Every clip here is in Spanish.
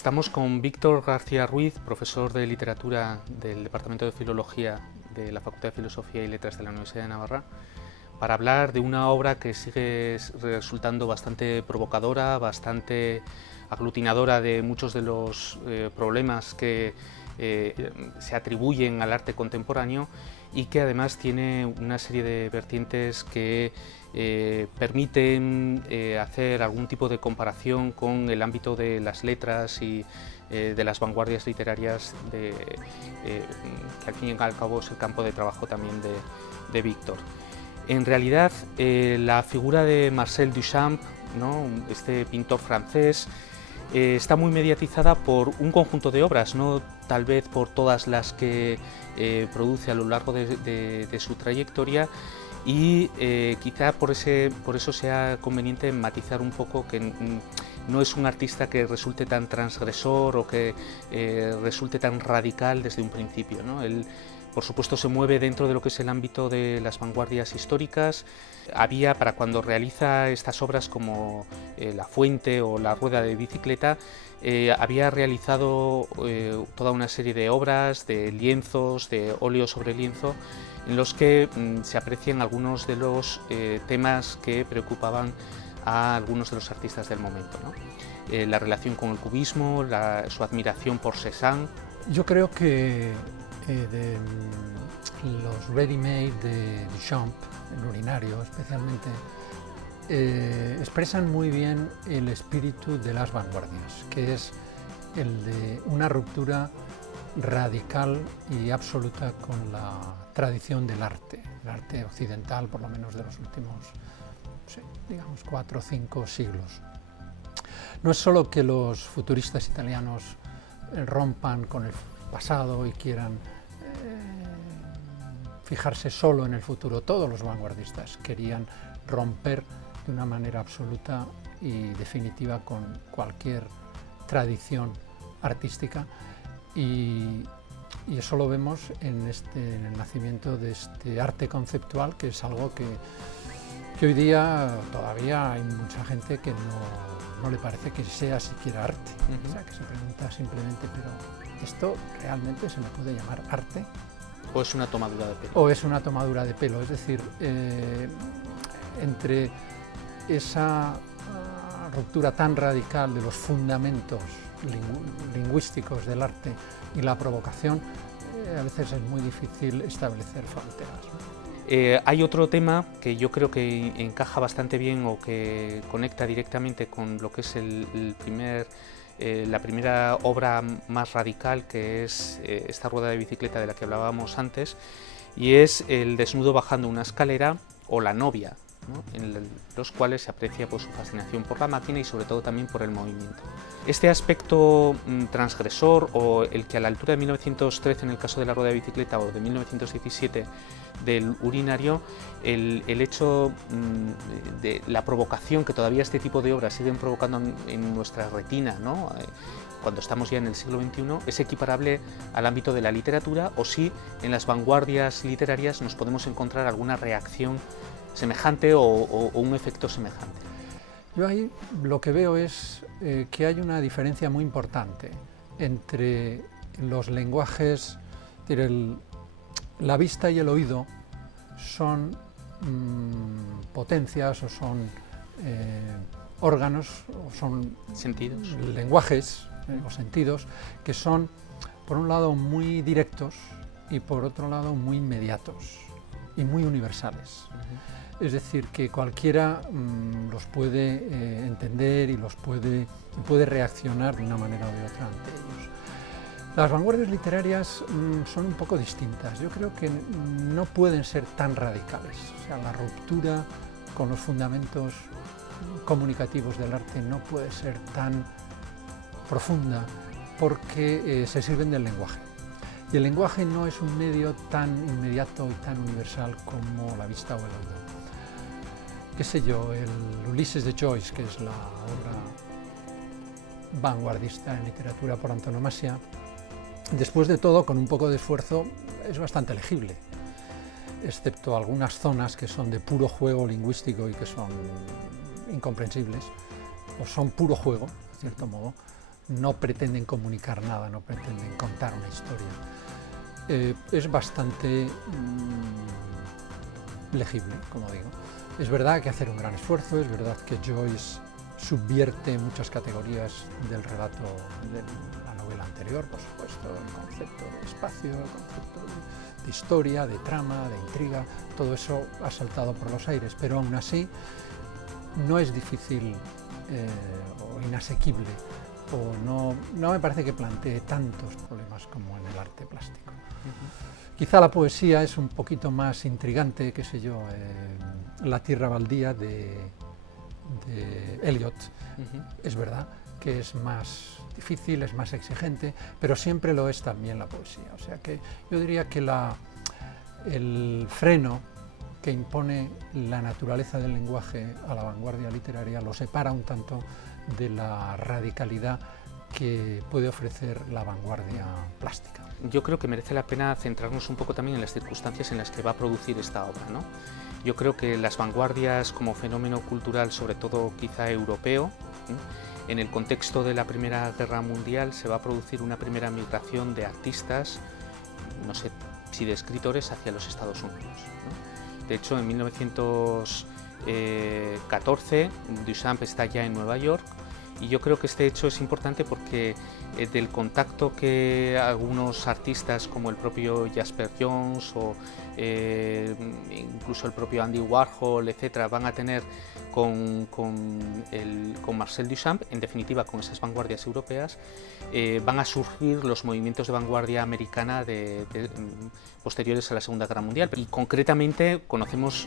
Estamos con Víctor García Ruiz, profesor de literatura del Departamento de Filología de la Facultad de Filosofía y Letras de la Universidad de Navarra, para hablar de una obra que sigue resultando bastante provocadora, bastante aglutinadora de muchos de los problemas que se atribuyen al arte contemporáneo y que además tiene una serie de vertientes que permiten hacer algún tipo de comparación con el ámbito de las letras y de las vanguardias literarias, que al fin y al cabo es el campo de trabajo también de Víctor. En realidad, la figura de Marcel Duchamp, ¿no?, este pintor francés, está muy mediatizada por un conjunto de obras, no tal vez por todas las que produce a lo largo de su trayectoria, y quizá por eso sea conveniente matizar un poco que no es un artista que resulte tan transgresor o que resulte tan radical desde un principio, ¿no? Él, por supuesto, se mueve dentro de lo que es el ámbito de las vanguardias históricas. Había, para cuando realiza estas obras como La Fuente o La Rueda de Bicicleta, había realizado toda una serie de obras, de lienzos, de óleo sobre lienzo, en los que se aprecian algunos de los temas que preocupaban a algunos de los artistas del momento, ¿no? La relación con el cubismo, su admiración por Cézanne. Yo creo que de los ready-made de Duchamp, el urinario especialmente, expresan muy bien el espíritu de las vanguardias, que es el de una ruptura radical y absoluta con la tradición del arte, el arte occidental, por lo menos de los últimos, digamos, 4 o 5 siglos. No es solo que los futuristas italianos rompan con el pasado y quieran fijarse solo en el futuro. Todos los vanguardistas querían romper de una manera absoluta y definitiva con cualquier tradición artística, y eso lo vemos en el nacimiento de este arte conceptual, que es algo que hoy día todavía hay mucha gente que no le parece que sea siquiera arte. O sea, que se pregunta simplemente, pero ¿esto realmente se le puede llamar arte? ¿O es una tomadura de pelo? O es una tomadura de pelo, es decir, entre esa ruptura tan radical de los fundamentos lingüísticos del arte y la provocación, a veces es muy difícil establecer fronteras. Hay otro tema que yo creo que encaja bastante bien o que conecta directamente con lo que es la primera obra más radical, que es esta Rueda de Bicicleta de la que hablábamos antes, y es el desnudo bajando una escalera o La Novia, ¿no?, en los cuales se aprecia pues, su fascinación por la máquina y sobre todo también por el movimiento. Este aspecto transgresor, o el que a la altura de 1913 en el caso de La Rueda de Bicicleta o de 1917 del urinario, el hecho de la provocación que todavía este tipo de obras siguen provocando en nuestra retina, ¿no?, cuando estamos ya en el siglo XXI, es equiparable al ámbito de la literatura, o si en las vanguardias literarias nos podemos encontrar alguna reacción semejante o un efecto semejante. Yo ahí lo que veo es que hay una diferencia muy importante entre los lenguajes, la vista y el oído son potencias o son órganos o son sentidos, lenguajes o sentidos que son, por un lado, muy directos y por otro lado muy inmediatos y muy universales. Es decir, que cualquiera los puede entender y puede reaccionar de una manera o de otra ante ellos. Las vanguardias literarias son un poco distintas. Yo creo que no pueden ser tan radicales. O sea, la ruptura con los fundamentos comunicativos del arte no puede ser tan profunda, porque se sirven del lenguaje. Y el lenguaje no es un medio tan inmediato y tan universal como la vista o el oído. Qué sé yo, el Ulises de Joyce, que es la obra vanguardista en literatura por antonomasia, después de todo, con un poco de esfuerzo, es bastante legible, excepto algunas zonas que son de puro juego lingüístico y que son incomprensibles, o son puro juego, de cierto modo. no pretenden comunicar nada, no pretenden contar una historia. Es bastante legible, como digo. Es verdad que hay que hacer un gran esfuerzo, es verdad que Joyce subvierte muchas categorías del relato de la novela anterior, por supuesto, el concepto de espacio, el concepto de historia, de trama, de intriga, todo eso ha saltado por los aires, pero aún así no es difícil o inasequible, o no me parece que plantee tantos problemas como en el arte plástico. Quizá la poesía es un poquito más intrigante, qué sé yo, La tierra baldía de Eliot, es verdad que es más difícil, es más exigente, pero siempre lo es también la poesía. O sea que yo diría que el freno que impone la naturaleza del lenguaje a la vanguardia literaria lo separa un tanto de la radicalidad que puede ofrecer la vanguardia plástica. Yo creo que merece la pena centrarnos un poco también en las circunstancias en las que va a producir esta obra, ¿no? Yo creo que las vanguardias como fenómeno cultural, sobre todo quizá europeo, en el contexto de la Primera Guerra Mundial se va a producir una primera migración de artistas, no sé si de escritores, hacia los Estados Unidos, ¿no? De hecho, en 1914 Duchamp está ya en Nueva York. Y yo creo que este hecho es importante porque del contacto que algunos artistas como el propio Jasper Johns o incluso el propio Andy Warhol, etcétera, van a tener con Marcel Duchamp, en definitiva con esas vanguardias europeas, van a surgir los movimientos de vanguardia americana posteriores a la Segunda Guerra Mundial. Y concretamente conocemos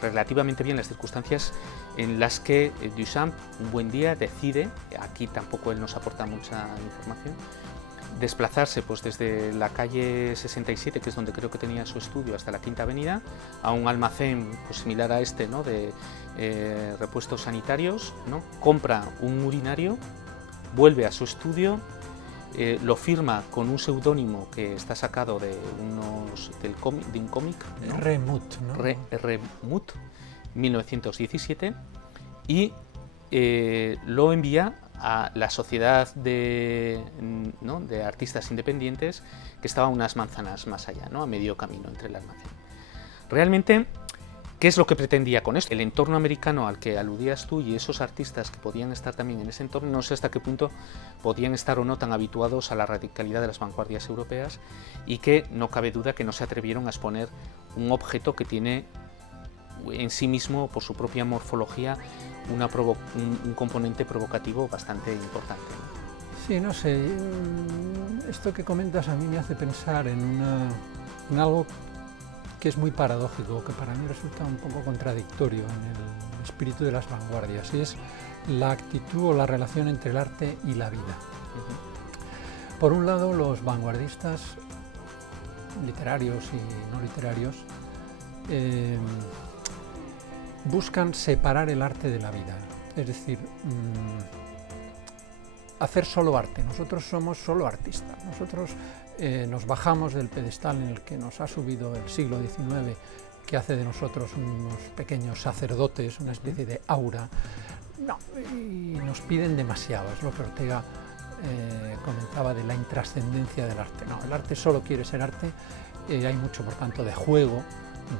relativamente bien las circunstancias en las que Duchamp un buen día decide, aquí tampoco él nos aporta mucha información, desplazarse pues desde la calle 67, que es donde creo que tenía su estudio, hasta la Quinta Avenida, a un almacén pues, similar a este, ¿no? De repuestos sanitarios, ¿no? Compra un urinario, vuelve a su estudio, lo firma con un seudónimo que está sacado de un cómic, ¿no? Remut, ¿no? Remut, 1917, y lo envía a la Sociedad de Artistas Independientes, que estaba unas manzanas más allá, ¿no? A medio camino entre el almacén. Realmente, ¿qué es lo que pretendía con esto? El entorno americano al que aludías tú y esos artistas que podían estar también en ese entorno, no sé hasta qué punto podían estar o no tan habituados a la radicalidad de las vanguardias europeas, y que no cabe duda que no se atrevieron a exponer un objeto que tiene en sí mismo, por su propia morfología, un componente provocativo bastante importante, ¿no? Sí, no sé, esto que comentas a mí me hace pensar en algo que es muy paradójico, que para mí resulta un poco contradictorio en el espíritu de las vanguardias, y es la actitud o la relación entre el arte y la vida. Por un lado, los vanguardistas literarios y no literarios buscan separar el arte de la vida, es decir, hacer solo arte. Nosotros somos solo artistas, nosotros nos bajamos del pedestal en el que nos ha subido el siglo XIX, que hace de nosotros unos pequeños sacerdotes, una especie de aura, no, y nos piden demasiado, es lo que Ortega comentaba de la intrascendencia del arte. No, el arte solo quiere ser arte, hay mucho, por tanto, de juego,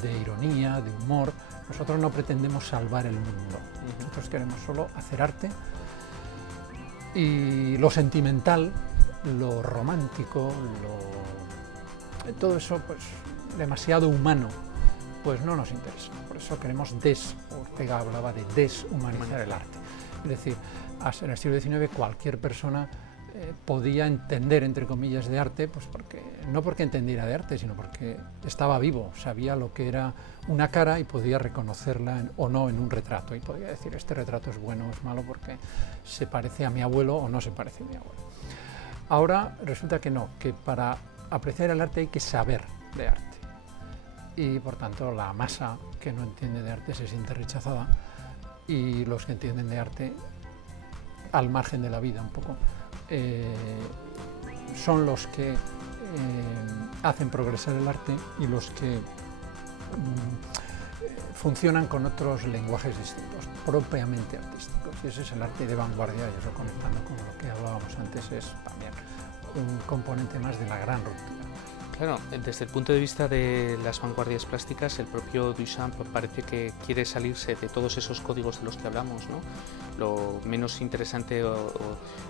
de ironía, de humor. Nosotros no pretendemos salvar el mundo, nosotros queremos solo hacer arte, y lo sentimental, lo romántico, todo eso pues demasiado humano, pues no nos interesa. Por eso queremos Ortega hablaba de deshumanizar el arte. Es decir, en el siglo XIX cualquier persona podía entender, entre comillas, de arte, pues no porque entendiera de arte, sino porque estaba vivo, sabía lo que era una cara y podía reconocerla o no en un retrato, y podía decir, este retrato es bueno o es malo porque se parece a mi abuelo o no se parece a mi abuelo. Ahora resulta que no, que para apreciar el arte hay que saber de arte, y por tanto la masa que no entiende de arte se siente rechazada, y los que entienden de arte, al margen de la vida un poco, son los que hacen progresar el arte y los que funcionan con otros lenguajes distintos, propiamente artísticos. Y ese es el arte de vanguardia, y eso, conectando con lo que hablábamos antes, es también un componente más de la gran ruptura. Claro, desde el punto de vista de las vanguardias plásticas, el propio Duchamp parece que quiere salirse de todos esos códigos de los que hablamos, ¿no? Lo menos interesante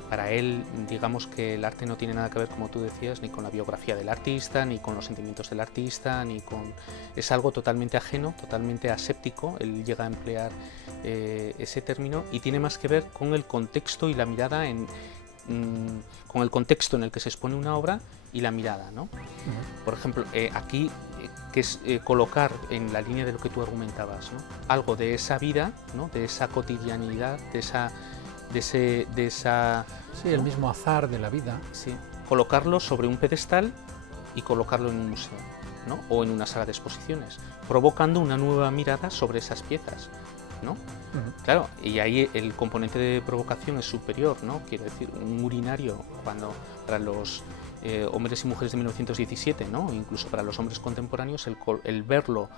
para él, digamos que el arte no tiene nada que ver, como tú decías, ni con la biografía del artista, ni con los sentimientos del artista, ni con... Es algo totalmente ajeno, totalmente aséptico. Él llega a emplear ese término, y tiene más que ver con el contexto y la mirada con el contexto en el que se expone una obra y la mirada, ¿no? Por ejemplo, aquí, que es colocar en la línea de lo que tú argumentabas, ¿no? Algo de esa vida, ¿no? De esa cotidianidad, de esa... Sí, el mismo azar de la vida. Sí, colocarlo sobre un pedestal y colocarlo en un museo, ¿no? O en una sala de exposiciones, provocando una nueva mirada sobre esas piezas, ¿no? Claro, y ahí el componente de provocación es superior, ¿no? Quiero decir, un urinario, cuando para los hombres y mujeres de 1917, ¿no? Incluso para los hombres contemporáneos, el verlo,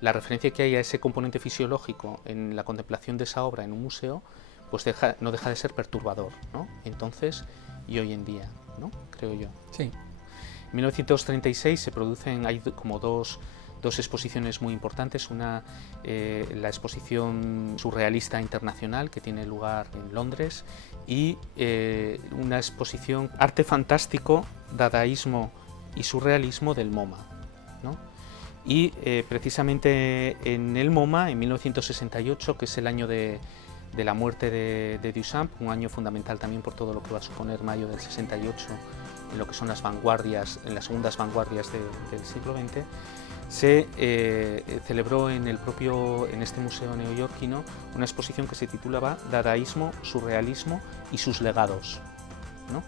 la referencia que hay a ese componente fisiológico en la contemplación de esa obra en un museo, pues no deja de ser perturbador, ¿no? Entonces, y hoy en día, ¿no? Creo yo. Sí. En 1936 se producen, hay como dos exposiciones muy importantes. Una, la exposición surrealista internacional, que tiene lugar en Londres, y una exposición arte fantástico, dadaísmo y surrealismo del MoMA, ¿no? Y precisamente en el MoMA, en 1968, que es el año de la muerte de Duchamp, un año fundamental también por todo lo que va a suponer mayo del 68 en lo que son las vanguardias, en las segundas vanguardias del siglo XX, se celebró en este museo neoyorquino una exposición que se titulaba Dadaísmo, Surrealismo y sus legados, ¿no?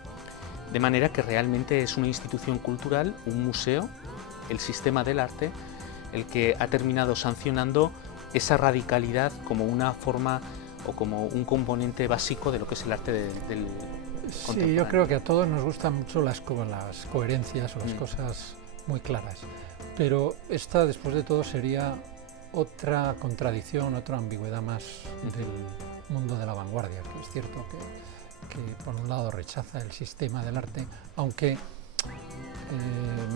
De manera que realmente es una institución cultural, un museo, el sistema del arte, el que ha terminado sancionando esa radicalidad como una forma o como un componente básico de lo que es el arte del contemporáneo. Sí, yo creo que a todos nos gustan mucho las coherencias o las cosas muy claras, pero esta, después de todo, sería otra contradicción, otra ambigüedad más del mundo de la vanguardia, que es cierto que por un lado rechaza el sistema del arte, aunque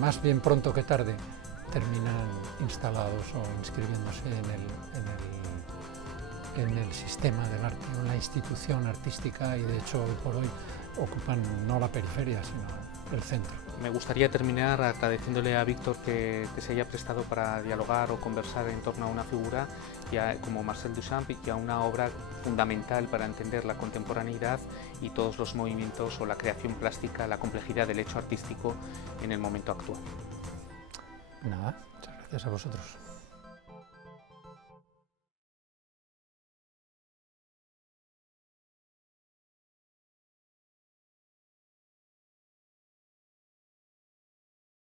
más bien pronto que tarde terminan instalados o inscribiéndose en el sistema del arte, en la institución artística, y de hecho hoy por hoy ocupan no la periferia, sino el centro. Me gustaría terminar agradeciéndole a Víctor que se haya prestado para dialogar o conversar en torno a una figura como Marcel Duchamp, y a una obra fundamental para entender la contemporaneidad y todos los movimientos o la creación plástica, la complejidad del hecho artístico en el momento actual. Nada, muchas gracias a vosotros.